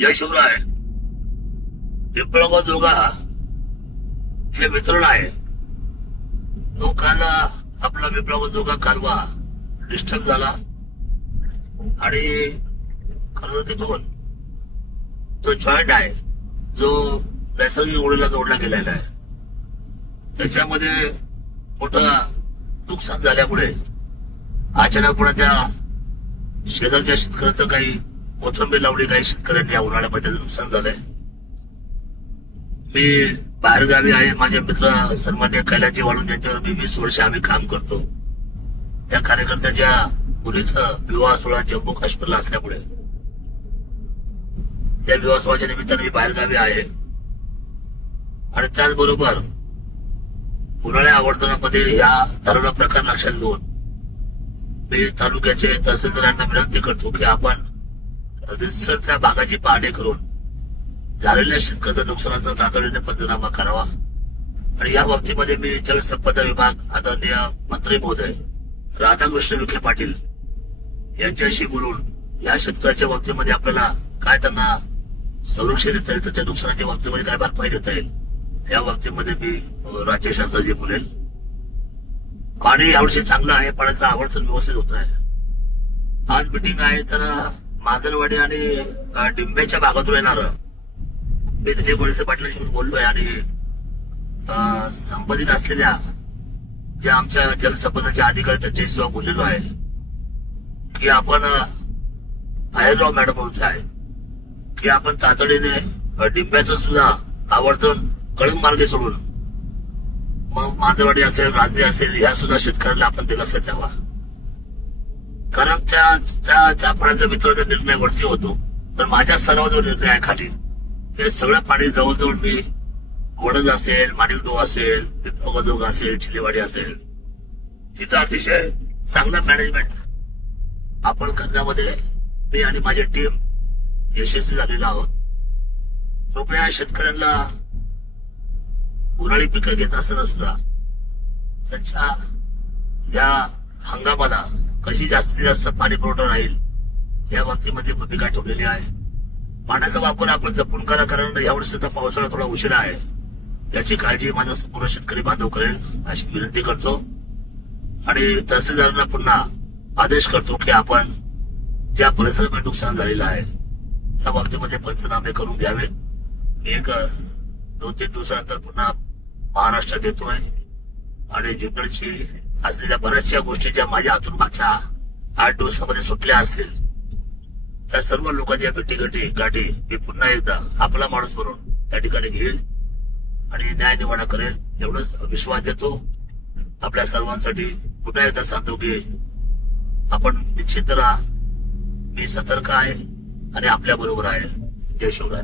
जय शिवराय. पिंपळगाव जोगा हे मित्र आहे. तो काल आपला पिंपळगाव जोगा कालवा डिस्टर्ब झाला आणि खरं तिथून तो जॉईंट आहे जो नैसर्गिक ओढीला जोडला गेलेला आहे. त्याच्यामध्ये मोठं नुकसान झाल्यामुळे अचानकपणे त्या शेजारच्या शेतकऱ्याचं काही कोथंबीर लावली, काही शेतकऱ्यांनी या उन्हाळ्यामध्ये नुकसान झालंय. मी बाहेरगावी आहे. माझे मित्र सन्मान्य कैलाजी वाळून यांच्यावर मी 20 वर्ष आम्ही काम करतो. त्या कार्यकर्त्याच्या मुलीचा विवाह सोहळा जम्मू काश्मीरला असल्यामुळे त्या विवाह सोहळ्याच्या निमित्ताने मी बाहेरगावी आहे. आणि त्याचबरोबर उन्हाळ्या आवर्तनामध्ये या दारुणा प्रकार लक्षात घेऊन मी तालुक्याचे तहसीलदारांना विनंती करतो की आपण त्या भागाची पाहणी करून झालेल्या शेतकऱ्याच्या नुकसानाचा तातडीने पंचनामा करावा. आणि या बाबतीमध्ये मी जलसंपदा विभाग आदरणीय मंत्री महोदय राधाकृष्ण विखे पाटील यांच्याशी बोलून या शेतकऱ्याच्या बाबतीमध्ये आपल्याला काय त्यांना संरक्षण देता येईल, त्याच्या नुकसानाच्या बाबतीमध्ये काय भरपाई देता येईल, या बाबतीमध्ये मी राज्य शासनाशी बोलेल. पाणी यावर्षी चांगलं आहे, पाण्याचं आवर्तन व्यवस्थित होत आहे. आज मिटिंग आहे तर माजलवाडी आणि डिंब्याच्या भागातून येणार मी दिलीप वळसे पाटलांशी बोललोय आणि संबंधित असलेल्या ज्या आमच्या जलसंपदाचे अधिकारी त्यांच्याशी बोललेलो आहे की आपण आयरराव मॅडम म्हणून आहे की आपण तातडीने डिंब्याचं सुद्धा आवर्तन कळंब मार्गे सोडून मग मांजरवाडी असेल, राजनी असेल, या सुद्धा शेतकऱ्यांना आपण दिलासा द्यावा. कारण त्या फळाचा मित्राचा निर्णय वरती होतो, तर माझ्या स्तरावर जो निर्णय आहे खाली ते सगळं पाणी जवळजवळ मी वडद असेल, माणिकडो असेल, पिंपळगाव असेल, चिलेवाडी असेल, तिथं अतिशय चांगलं मॅनेजमेंट आपण करण्यामध्ये मी आणि माझी टीम यशस्वी झालेलो आहोत. कृपया शेतकऱ्यांना उन्हाळी पिकं घेत असताना सुद्धा त्यांच्या या हंगामाला कशी जास्तीत जास्त पाणी पुरवठा राहील या बाबतीमध्ये भूमिका ठेवलेली आहे. पाण्याचा वापर आपण जपून करा, कारण यावर्षीचा पावसाळा थोडा उशिरा आहे. याची काळजी माझा संपूर्ण शेतकरी बांधव करेल अशी विनंती करतो. आणि तहसीलदारांना पुन्हा आदेश करतो की आपण ज्या परिसरामध्ये नुकसान झालेलं आहे त्या बाबतीमध्ये पंचनामे करून घ्यावे. एक 2-3 दिवसानंतर पुन्हा महाराष्ट्रात येतोय आणि जुन्नरची असलेल्या बऱ्याचशा गोष्टी ज्या माझ्या हातून मागच्या 8 दिवसामध्ये सुटल्या असतील त्या सर्व लोकांच्या गाठी मी पुन्हा एकदा आपला माणूस म्हणून त्या ठिकाणी घेईल आणि न्याय निवाडा करेल एवढंच विश्वास देतो. आपल्या सर्वांसाठी पुन्हा एकदा सांगतो की आपण निश्चित राहा. मी सतर्क आहे आणि आपल्या बरोबर आहे. जय शिवराय.